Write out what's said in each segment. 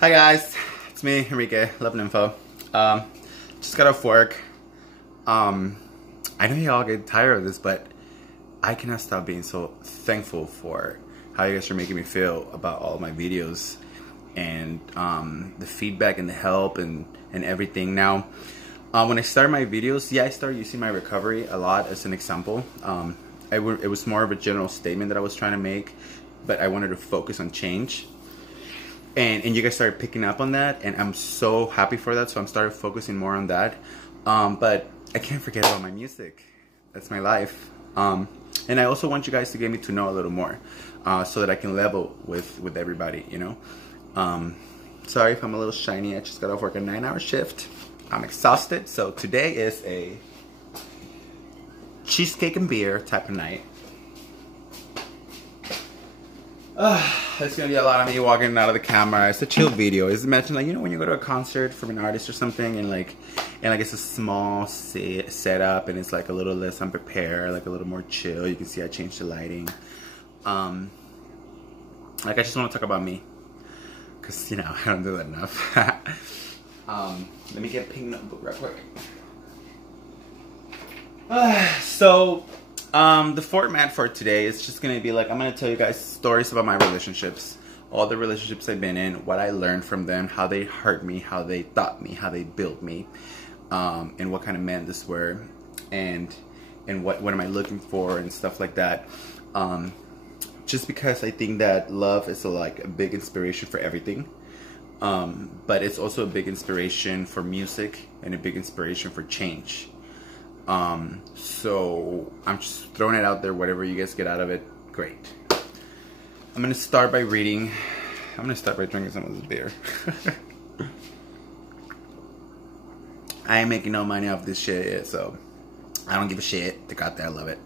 Hi guys, it's me, Enrique, Love and Info. Just got off work. I know y'all get tired of this, but I cannot stop being so thankful for how you guys are making me feel about all my videos and the feedback and the help and everything. Now, when I started my videos, I started using my recovery a lot as an example. It was more of a general statement that I was trying to make, but I wanted to focus on change. And you guys started picking up on that, and I'm so happy for that. So I'm started focusing more on that. But I can't forget about my music. That's my life. And I also want you guys to get me to know a little more, so that I can level with everybody, you know. Sorry if I'm a little shiny. I just got off work a 9-hour shift. I'm exhausted. So today is a cheesecake and beer type of night. It's gonna be a lot of me walking out of the camera. It's a chill video. It's imagine, like, you know, when you go to a concert from an artist or something, and it's a small setup, and it's like a little less unprepared, like a little more chill. You can see I changed the lighting. Like, I just want to talk about me, cause you know I don't do that enough. Let me get a pink notebook real quick. The format for today is just going to be like, I'm going to tell you guys stories about my relationships, all the relationships I've been in, what I learned from them, how they hurt me, how they taught me, how they built me, and what kind of men this were, and what am I looking for and stuff like that. Just because I think that love is like a big inspiration for everything, but it's also a big inspiration for music and a big inspiration for change. So I'm just throwing it out there. Whatever you guys get out of it, great. I'm gonna start by reading. I'm gonna start by drinking some of this beer. I ain't making no money off this shit yet, so I don't give a shit. They got there, I love it.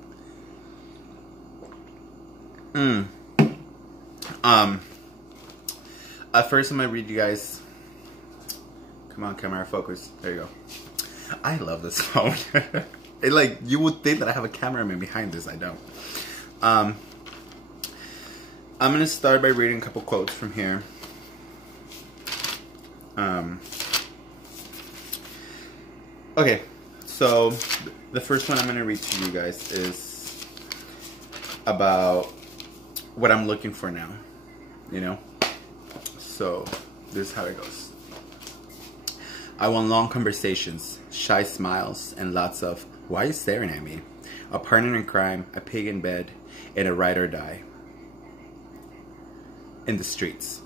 At first I'm gonna read you guys. Come on, camera, focus. There you go. I love this phone. Like, you would think that I have a cameraman behind this. I don't. I'm gonna start by reading a couple quotes from here. Okay, so the first one I'm gonna read to you guys is about what I'm looking for now. You know? So this is how it goes. I want long conversations, shy smiles, and lots of, why are you staring at me? A partner in crime, a pig in bed, and a ride or die in the streets.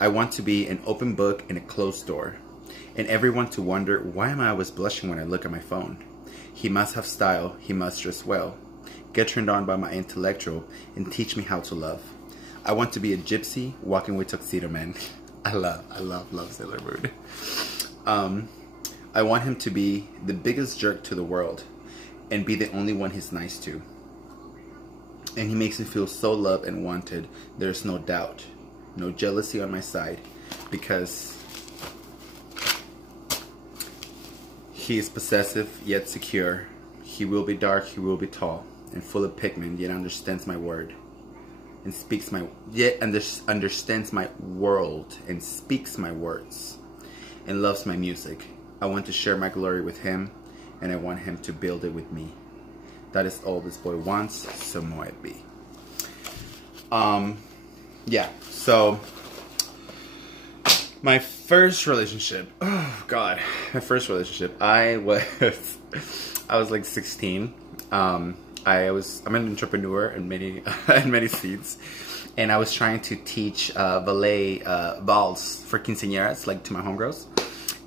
I want to be an open book and a closed door, and everyone to wonder, why am I always blushing when I look at my phone? He must have style, he must dress well, get turned on by my intellectual, and teach me how to love. I want to be a gypsy walking with tuxedo men. I love Sailor Moon. I want him to be the biggest jerk to the world and be the only one he's nice to. And he makes me feel so loved and wanted. There's no doubt, no jealousy on my side, because he is possessive yet secure. He will be dark, he will be tall, and full of pigment, yet understands my word and speaks my understands my world and speaks my words and loves my music. I want to share my glory with him, and I want him to build it with me. That is all this boy wants, so more it be. Yeah, so my first relationship, oh god, my first relationship, I was like 16. I'm an entrepreneur in many seats, and I was trying to teach ballet balls for quinceañeras, like to my homegirls.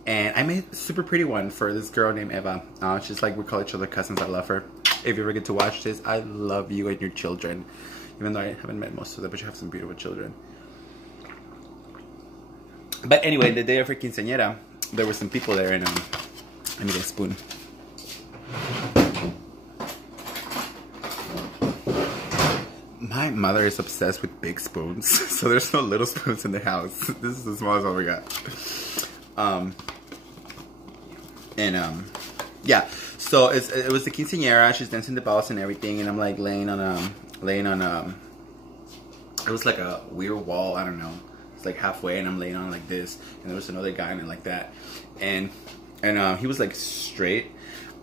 And I made a super pretty one for this girl named Eva. She's like, we call each other cousins. I love her. If you ever get to watch this, I love you and your children. Even though I haven't met most of them, but you have some beautiful children. But anyway, the day of her quinceañera, there were some people there, and I need a spoon. My mother is obsessed with big spoons, so there's no little spoons in the house. This is the smallest one we got. Yeah, so it was the quinceañera. She's dancing the balls and everything, and I'm like laying on it was like a weird wall. I don't know. It's like halfway, and I'm laying on like this, and there was another guy and like that, and he was like straight.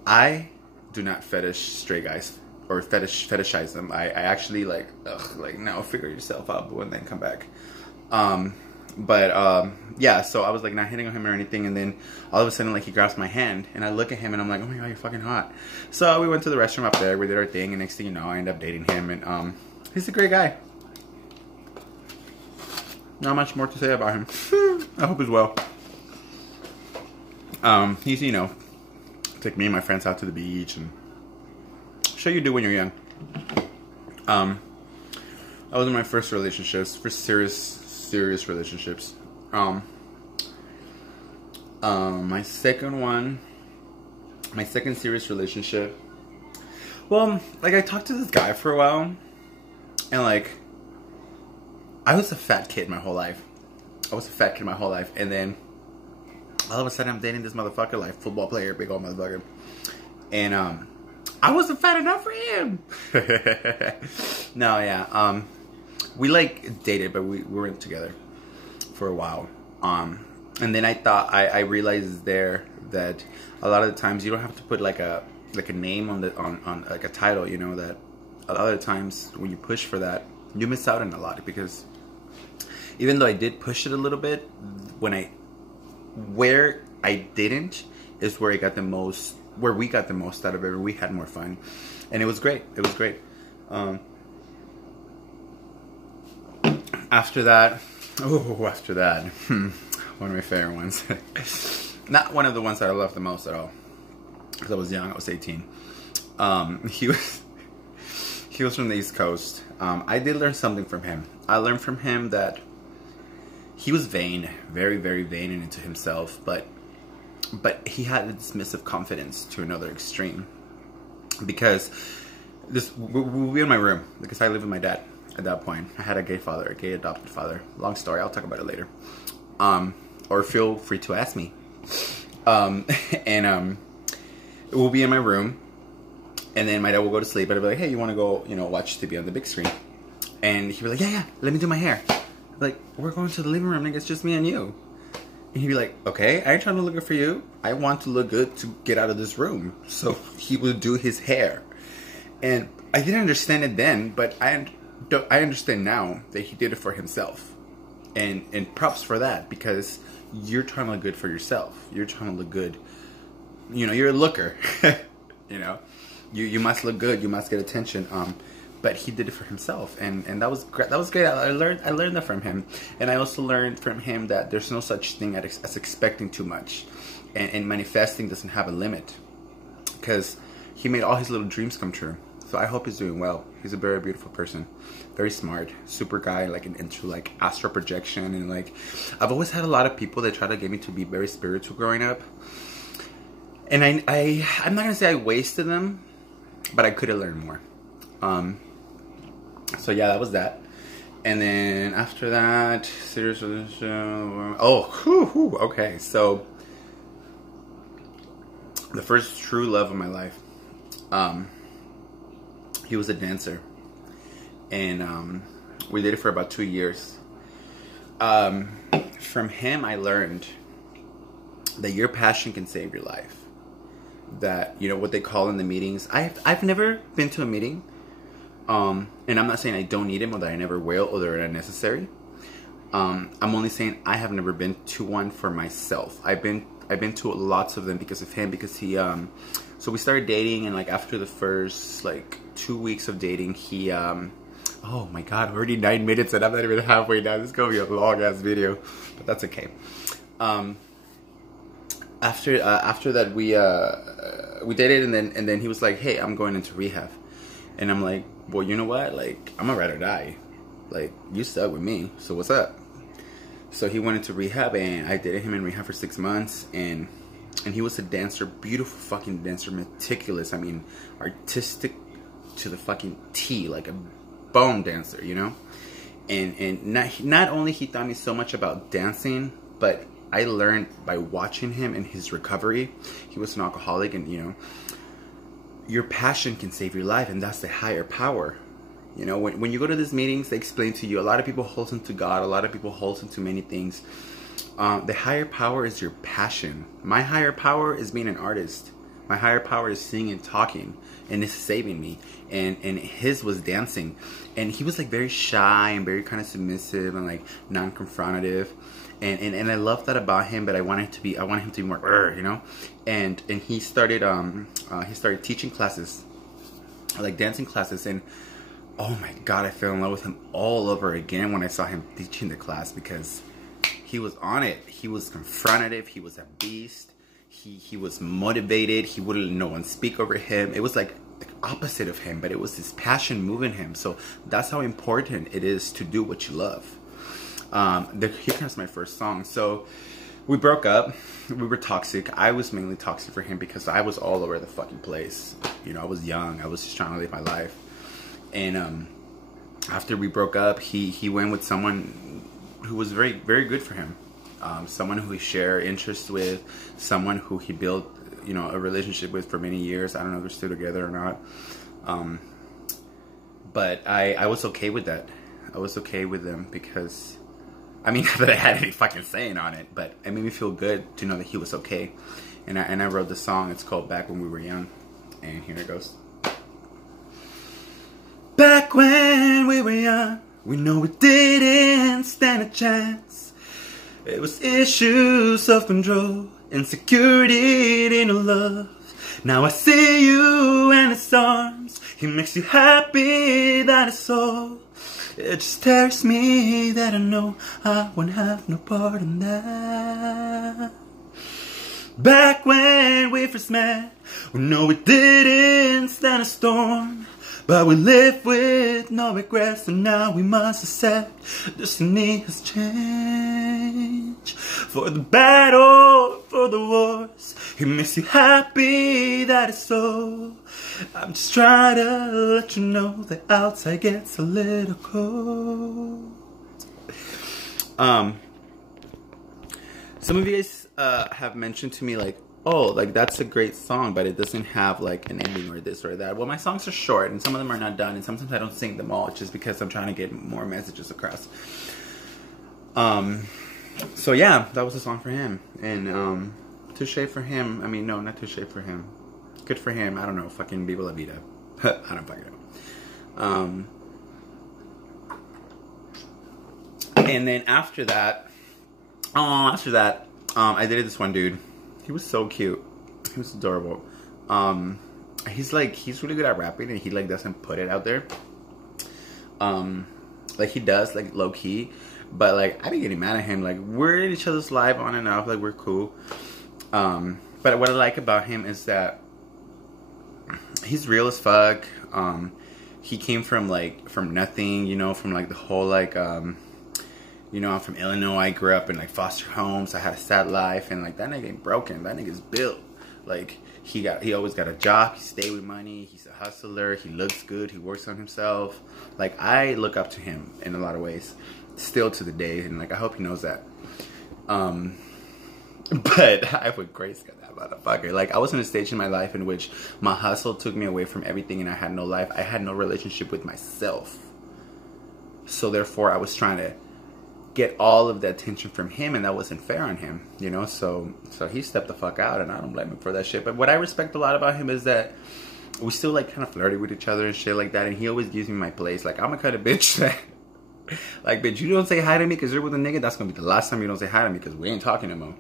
I do not fetish straight guys or fetishize them. I actually like, ugh, like, no, figure yourself out, boo, and then come back. Yeah, so I was like not hitting on him or anything, and then all of a sudden like he grabs my hand, and I look at him and I'm like, oh my god, you're fucking hot. So we went to the restroom up there, we did our thing, and next thing you know, I end up dating him, and he's a great guy. Not much more to say about him. I hope he's well. He's, you know, take me and my friends out to the beach and show you do when you're young. I was in my first relationships, first serious relationships. My second serious relationship. Well, like I talked to this guy for a while, and like I was a fat kid my whole life. And then all of a sudden I'm dating this motherfucker, like football player, big old motherfucker, and I wasn't fat enough for him. No, yeah. We like dated, but we weren't together for a while. And then I realized there that a lot of the times you don't have to put like a name on like a title, you know, that a lot of the times when you push for that, you miss out on a lot, because even though I did push it a little bit, where I didn't is where we got the most out of it. We had more fun, and it was great. After that, one of my favorite ones. Not one of the ones that I loved the most at all, because I was young. I was 18. He was from the East Coast. I did learn something from him. I learned from him that he was vain, very, very vain and into himself, but he had a dismissive confidence to another extreme. Because we'll be in my room, because I lived with my dad at that point. I had a gay adopted father. Long story, I'll talk about it later. Or feel free to ask me. We'll be in my room, and then my dad will go to sleep, and I'll be like, hey, you want to go, you know, watch TV on the big screen? And he'd be like, yeah, let me do my hair. Like, we're going to the living room, nigga, it's just me and you. And he'd be like, okay, I ain't trying to look good for you. I want to look good to get out of this room. So he would do his hair. And I didn't understand it then, but I understand now that he did it for himself. And props for that, because you're trying to look good for yourself. You're trying to look good. You know, you're a looker. You know, you must look good. You must get attention. But he did it for himself, and that was great. That was great. I learned that from him, and I also learned from him that there's no such thing as expecting too much, and manifesting doesn't have a limit, because he made all his little dreams come true. So I hope he's doing well. He's a very beautiful person, very smart, super guy, like into like astral projection, and like I've always had a lot of people that try to get me to be very spiritual growing up, and I'm not gonna say I wasted them, but I could have learned more. So yeah, that was that. And then after that, serious relationship. Oh, okay. So the first true love of my life. He was a dancer, and we did it for about 2 years. From him, I learned that your passion can save your life. That, you know, what they call in the meetings. I've never been to a meeting. And I'm not saying I don't need them, or that I never will, or they're unnecessary. I'm only saying I have never been to one for myself. I've been to lots of them because of him, because he so we started dating, and like after the first like 2 weeks of dating, he oh my god, already 9 minutes and I'm not even halfway down. This is gonna be a long ass video, but that's okay. After that we dated, and then he was like, hey, I'm going into rehab. And I'm like, well, you know what? Like, I'm gonna ride or die. Like, you stuck with me, so what's up? So he went into rehab, and I dated him in rehab for 6 months, and he was a dancer, beautiful fucking dancer, meticulous. I mean, artistic to the fucking T, like a bone dancer, you know? And not only he taught me so much about dancing, but I learned by watching him in his recovery. He was an alcoholic, and you know, your passion can save your life, and that's the higher power. You know, when you go to these meetings, they explain to you, a lot of people hold into God, a lot of people hold into many things. The higher power is your passion. My higher power is being an artist. My higher power is singing and talking, and it's saving me. And his was dancing, and he was like very shy and very kind of submissive and like non-confrontative. And I love that about him, but I wanted him to be more, you know. And he started teaching classes, like dancing classes, and oh my God, I fell in love with him all over again when I saw him teaching the class, because he was on it. He was confrontative. He was a beast. He was motivated. He wouldn't let no one speak over him. It was like the opposite of him, but it was his passion moving him. So that's how important it is to do what you love. Here comes my first song. So we broke up. We were toxic. I was mainly toxic for him because I was all over the fucking place. You know, I was young. I was just trying to live my life. And after we broke up, he went with someone who was very, very good for him. Someone who he shared interests with, someone who he built, you know, a relationship with for many years. I don't know if they're still together or not. But I was okay with that. I was okay with them because, I mean, not that I had any fucking saying on it, but it made me feel good to know that he was okay. And I wrote the song. It's called Back When We Were Young. And here it goes. Back when we were young, we know we didn't stand a chance. It was issues of control, insecurity in love. Now I see you in his arms. He makes you happy, that is all. It just tears me that I know I won't have no part in that. Back when we first met, we know we didn't stand a storm, but we live with no regrets, and now we must accept destiny has changed. For the battle, for the wars, he makes you happy, that is so. I'm just trying to let you know that outside gets a little cold. Some of you guys have mentioned to me like, oh, like that's a great song, but it doesn't have like an ending or this or that. Well, my songs are short, and some of them are not done, and sometimes I don't sing them all just because I'm trying to get more messages across. So yeah, that was a song for him, and touche for him. I mean, no, not touche for him. Good for him. I don't know. Fucking Viva La Vida. I don't fucking know. And then after that, I dated this one dude. He was so cute. He was adorable. He's really good at rapping, and he like doesn't put it out there. Like he does, like low key, but like I be getting mad at him. Like we're in each other's life on and off, like we're cool. But what I like about him is that he's real as fuck. He came from nothing, you know, from like the whole like you know, I'm from Illinois. I grew up in like foster homes. I had a sad life, and like that nigga ain't broken. That nigga's built. Like he always got a job. He stayed with money. He's a hustler. He looks good. He works on himself. Like I look up to him in a lot of ways, still to the day, and like I hope he knows that. But I would grace that motherfucker. Like I was in a stage in my life in which my hustle took me away from everything, and I had no life. I had no relationship with myself. So therefore, I was trying to get all of the attention from him, and that wasn't fair on him, you know. So he stepped the fuck out, and I don't blame him for that shit. But what I respect a lot about him is that we still like kind of flirty with each other and shit like that, and he always gives me my place. Like I'm a kind of bitch that like, bitch, you don't say hi to me because you're with a nigga, that's gonna be the last time you don't say hi to me because we ain't talking no more.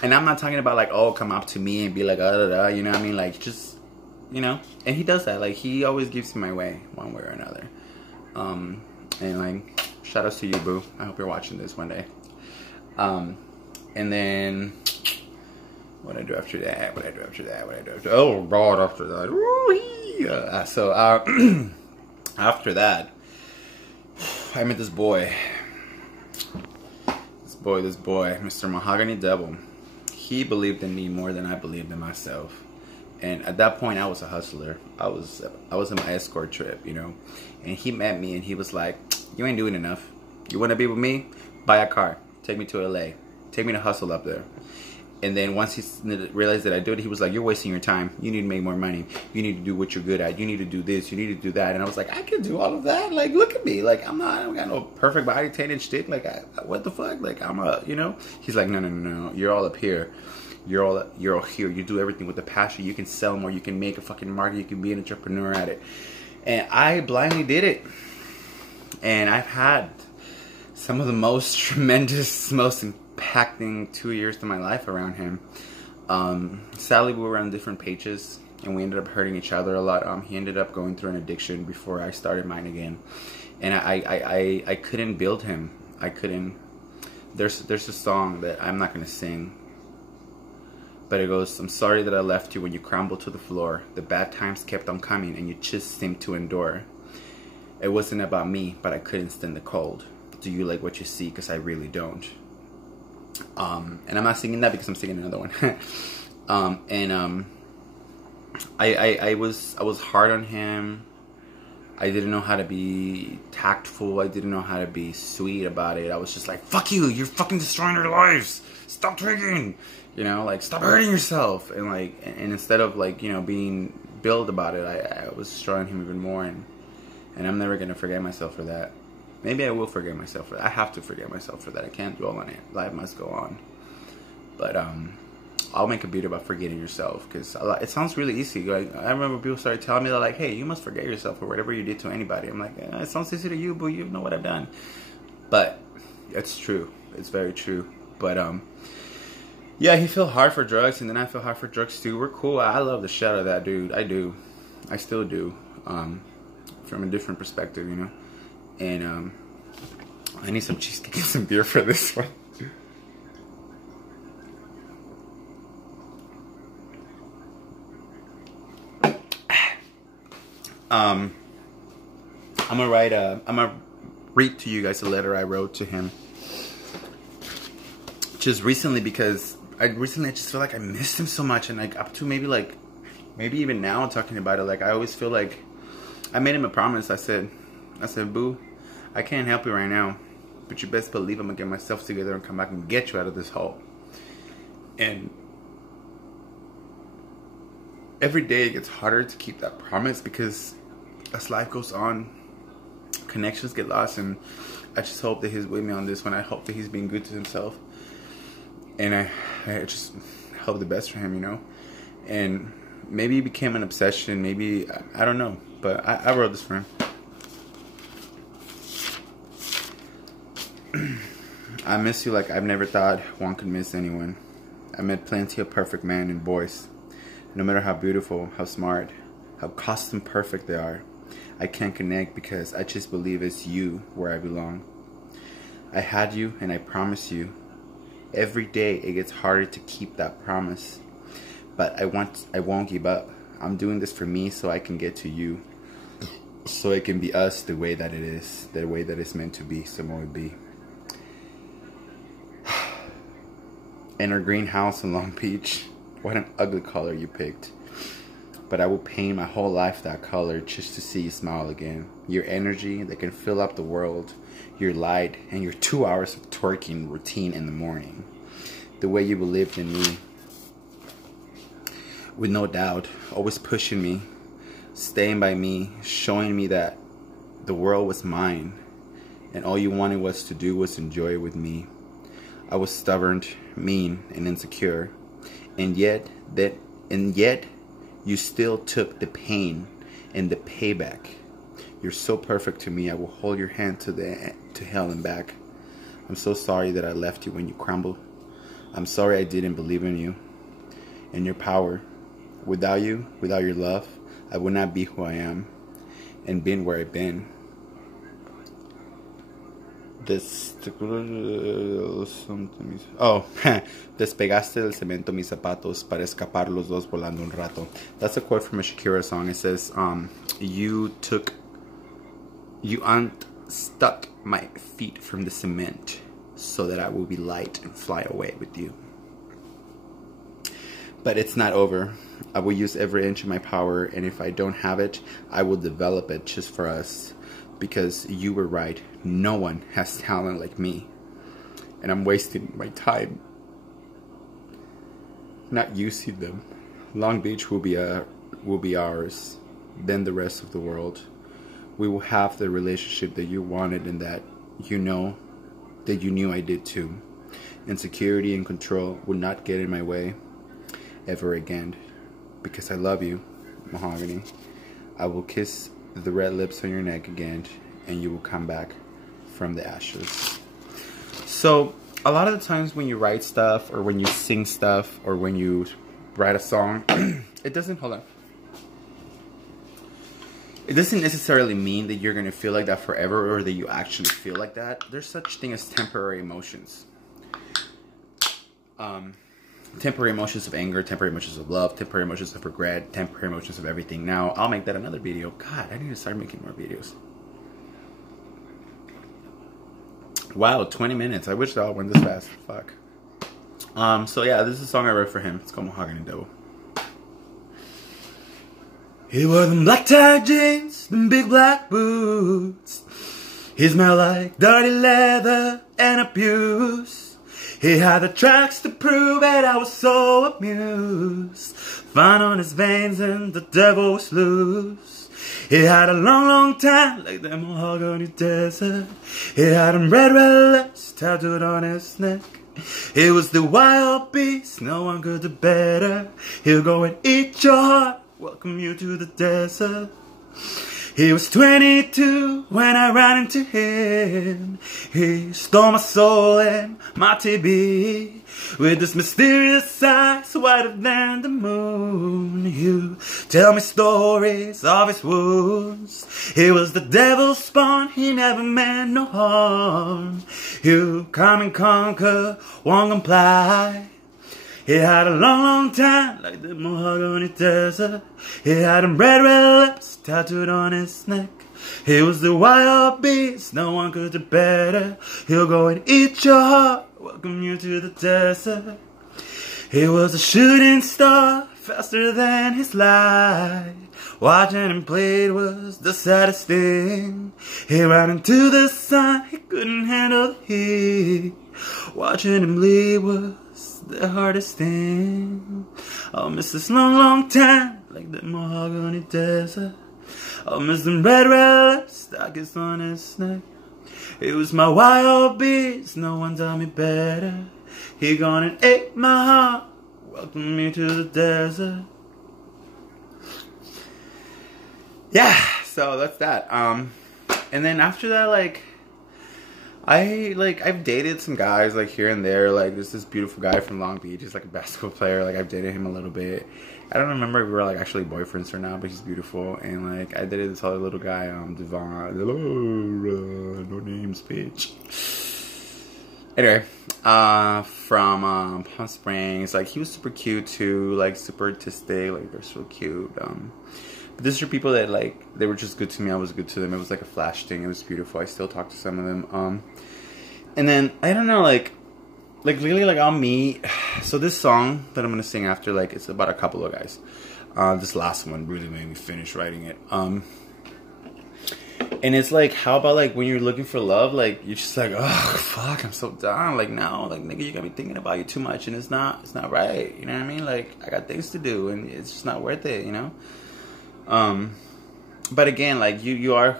And I'm not talking about like, oh, come up to me and be like, you know what I mean? Like just, you know. And he does that. Like he always gives me my way one way or another. And like, shout outs to you, boo. I hope you're watching this one day. And then what I do after that? Oh God, after that. So after that, I met this boy, Mr. Mahogany Devil. He believed in me more than I believed in myself. And at that point, I was a hustler. I was on my escort trip, you know. And he met me, and he was like, "You ain't doing enough. You want to be with me? Buy a car. Take me to LA. Take me to hustle up there." And then once he realized that I do it, he was like, "You're wasting your time. You need to make more money. You need to do what you're good at. You need to do this. You need to do that." And I was like, "I can do all of that. Like, look at me. Like, I don't got no perfect body, 10-inch dick. Like, what the fuck? Like, I'm a, you know." He's like, "No, no, no, no. You're all up here. You're all here. You do everything with a passion. You can sell more. You can make a fucking market. You can be an entrepreneur at it." And I blindly did it. And I've had some of the most tremendous, most impacting 2 years of my life around him. Sadly, we were on different pages, and we ended up hurting each other a lot. He ended up going through an addiction before I started mine again, and I couldn't build him. I couldn't. There's a song that I'm not gonna sing, but it goes, "I'm sorry that I left you when you crumbled to the floor. The bad times kept on coming, and you just seemed to endure. It wasn't about me, but I couldn't stand the cold. Do you like what you see? Because I really don't." And I'm not singing that because I'm singing another one. I was hard on him. I didn't know how to be tactful. I didn't know how to be sweet about it. I was just like, "Fuck you! You're fucking destroying their lives. Stop drinking. You know, like, stop hurting yourself." And like, and instead of like, you know, being build about it, I was destroying him even more. And I'm never gonna forget myself for that. Maybe I will forget myself for that. I have to forget myself for that. I can't dwell on it. Life must go on. But I'll make a beat about forgetting yourself, because it sounds really easy. Like, I remember people started telling me that, like, "Hey, you must forget yourself for whatever you did to anybody." I'm like, it sounds easy to you, but you know what I've done. But it's true. It's very true. But yeah, he fell hard for drugs, and then I fell hard for drugs too. We're cool. I love the shit out of that dude. I do. I still do. From a different perspective, you know. And I need some cheesecake and some beer for this one. I'm gonna read to you guys a letter I wrote to him just recently, because I just feel like I missed him so much, and like up to maybe even now talking about it, like I always feel like I made him a promise. I said, "Boo, I can't help you right now, but you best believe I'm gonna get myself together and come back and get you out of this hole." And every day it gets harder to keep that promise, because as life goes on, connections get lost, and I just hope that he's with me on this one. I hope that he's being good to himself, and I just hope the best for him, you know. And maybe it became an obsession, maybe, I don't know, but I wrote this for him. "I miss you like I've never thought one could miss anyone. I met plenty of perfect men and boys. No matter how beautiful, how smart, how custom perfect they are, I can't connect because I just believe it's you where I belong. I had you, and I promise you, every day it gets harder to keep that promise. But I won't give up. I'm doing this for me so I can get to you. So it can be us the way that it is, the way that it's meant to be, so it will be. In our greenhouse in Long Beach, what an ugly color you picked. But I will paint my whole life that color just to see you smile again. Your energy that can fill up the world, your light, and your 2 hours of twerking routine in the morning. The way you believed in me, with no doubt, always pushing me, staying by me, showing me that the world was mine, and all you wanted was to do was enjoy it with me. I was stubborn, mean, and insecure, and yet you still took the pain and the payback. You're so perfect to me. I will hold your hand to hell and back. I'm so sorry that I left you when you crumbled. I'm sorry I didn't believe in you and your power. Without you, without your love, I would not be who I am and been where I've been. Despegaste del cemento mis zapatos para escapar los dos volando un rato. That's a quote from a Shakira song. It says, you unstuck my feet from the cement so that I will be light and fly away with you. But it's not over. I will use every inch of my power, and if I don't have it, I will develop it just for us. Because you were right. No one has talent like me. And I'm wasting my time. not you see them. Long Beach will be ours, then the rest of the world. We will have the relationship that you wanted and that you know that you knew I did too. Insecurity and control will not get in my way ever again. Because I love you, Mahogany. I will kiss the red lips on your neck again, and you will come back from the ashes. So a lot of the times when you write stuff, or when you sing stuff, or when you write a song, it doesn't necessarily mean that you're gonna feel like that forever, or that you actually feel like that. There's such thing as temporary emotions. Temporary emotions of anger, temporary emotions of love, temporary emotions of regret, temporary emotions of everything. Now, I'll make that another video. God, I need to start making more videos. Wow, 20 minutes. I wish that all went this fast. Fuck. So yeah, this is a song I wrote for him. It's called Mahogany Devil. He wore them black tie jeans, them big black boots. He smelled like dirty leather and abuse. He had the tracks to prove it, I was so amused. Fine on his veins and the devil was loose. He had a long, long time like the mahogany desert. He had them red, red lips tattooed on his neck. He was the wild beast, no one could do better. He'll go and eat your heart, welcome you to the desert. He was 22 when I ran into him. He stole my soul and my TB with this mysterious eyes whiter than the moon. You tell me stories of his wounds. He was the devil's spawn, he never meant no harm. You come and conquer, won't comply. He had a long, long time like the mahogany desert. He had them red, red lips tattooed on his neck. He was the wild beast, no one could do better. He'll go and eat your heart, welcome you to the desert. He was a shooting star, faster than his light. Watching him play was the saddest thing. He ran into the sun, he couldn't handle the heat. Watching him leave was the hardest thing. I'll miss this long, long time like the mahogany desert. I'll miss them red, red lips stockings on his neck. It was my wild beast, no one told me better. He gone and ate my heart, welcome me to the desert. Yeah, so that's that. And then after that, like, I've dated some guys, like, here and there. Like, there's this beautiful guy from Long Beach. He's, like, a basketball player. Like, I've dated him a little bit. I don't remember if we were, like, actually boyfriends or not, but he's beautiful. And, like, I dated this other little guy, Devon. Hello, no names, bitch. Anyway, from Palm Springs. Like, he was super cute, too. Like, super artistic. Like, they're so cute. But these are people that, like, they were just good to me. I was good to them. It was like a flash thing. It was beautiful. I still talk to some of them. And then, I don't know, like really, like, I'll meet. So this song that I'm going to sing after, like, it's about a couple of guys. This last one really made me finish writing it. And it's like, how about, like, when you're looking for love, like, you're just like, oh, fuck, I'm so done. Like, no, like, nigga, you got me thinking about you too much, and it's not right. You know what I mean? Like, I got things to do, and it's just not worth it, you know? But again, like, you are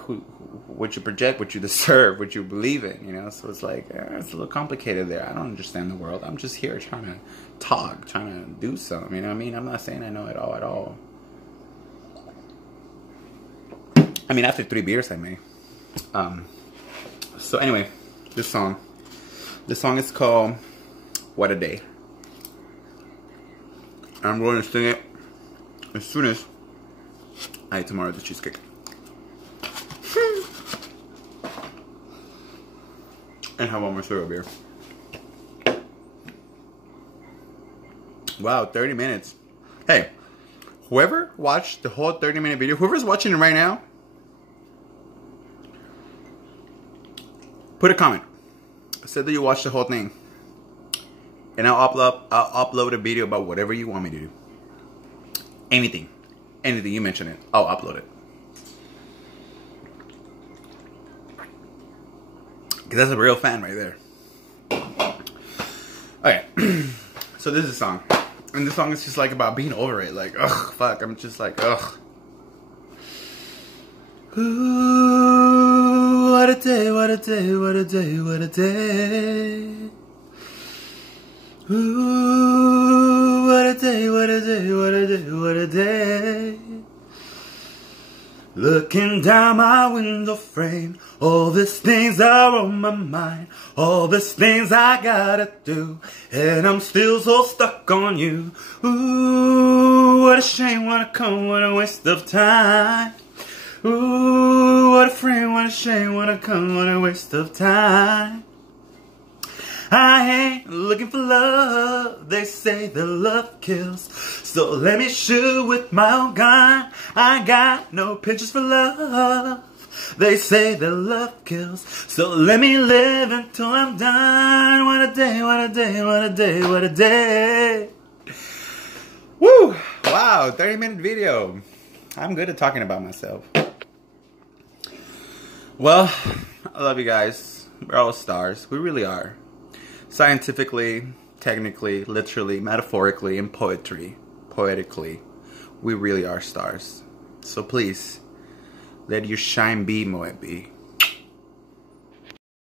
what you project, what you deserve, what you believe in, you know? So it's like, it's a little complicated there. I don't understand the world. I'm just here trying to talk, trying to do something, you know what I mean? I'm not saying I know it all at all. I mean, after 3 beers, I may. So anyway, this song is called What a Day. I'm going to sing it as soon as I eat tomorrow's cheesecake. And have one more syrup beer. Wow, 30 minutes. Hey, whoever watched the whole 30-minute video, whoever's watching it right now, put a comment. Say that you watched the whole thing. And I'll upload a video about whatever you want me to do. Anything. Anything, you mention it. I'll upload it. Because that's a real fan right there. Okay. So this is a song. And this song is just like about being over it. Like, ugh, fuck. I'm just like, ugh. Ooh, what a day, what a day, what a day, what a day. Ooh, what a day, what a day, what a day, what a day. Looking down my window frame, all these things are on my mind, all these things I gotta do, and I'm still so stuck on you. Ooh, what a shame, what a come, what a waste of time. Ooh, what a frame, what a shame, what a come, what a waste of time. I ain't looking for love, they say that love kills, so let me shoot with my own gun. I got no pinches for love, they say that love kills, so let me live until I'm done. What a day, what a day, what a day, what a day. Woo! Wow, 30-minute video. I'm good at talking about myself. Well, I love you guys. We're all stars. We really are. Scientifically, technically, literally, metaphorically, and poetically, we really are stars. So please, let your shine be, Moebi.